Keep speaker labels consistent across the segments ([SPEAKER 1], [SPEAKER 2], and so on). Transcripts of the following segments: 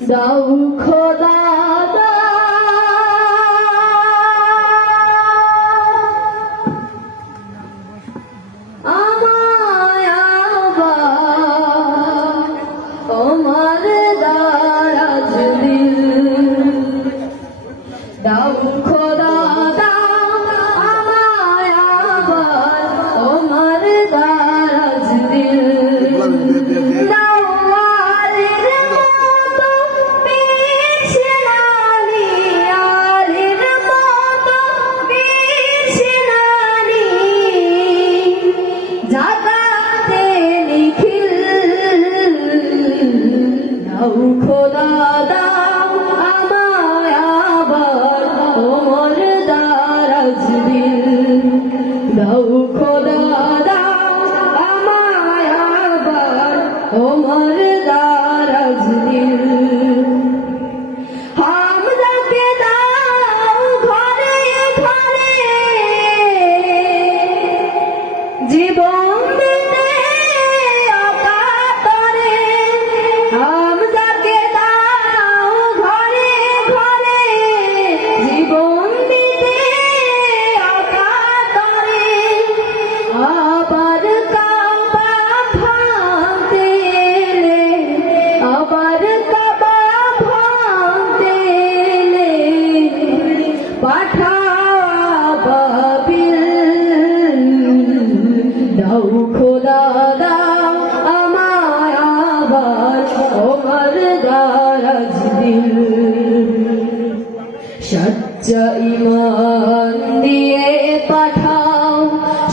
[SPEAKER 1] দাও খোদা দাও খোদা দাও আবার তোমার দারাজ দিল। দাও খোদা দাও আমায় দাও খোদা দাও আমার আবার তোমার দারাজ দিল। সচ্চা দিয়ে পাঠাও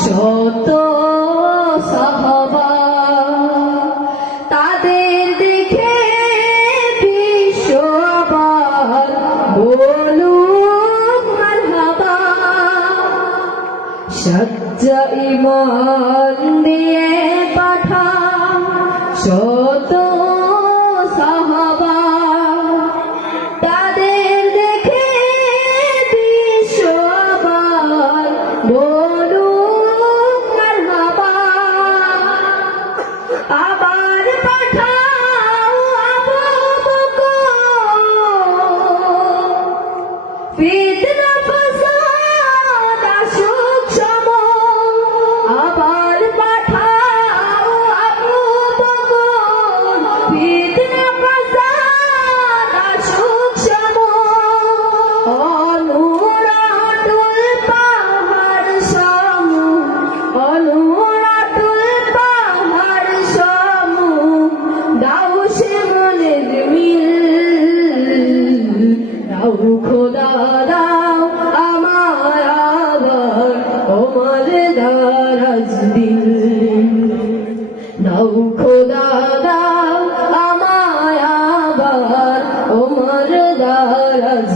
[SPEAKER 1] শত সচ্চা ইমান দিয়ে পাঠাও শত সাহাবা। তাদের দেখে বিশ্ববার দাও আমার আবার ওমর দারাজ দিল। দাও খোদা দাও আমায় আবার ওমর দারাজ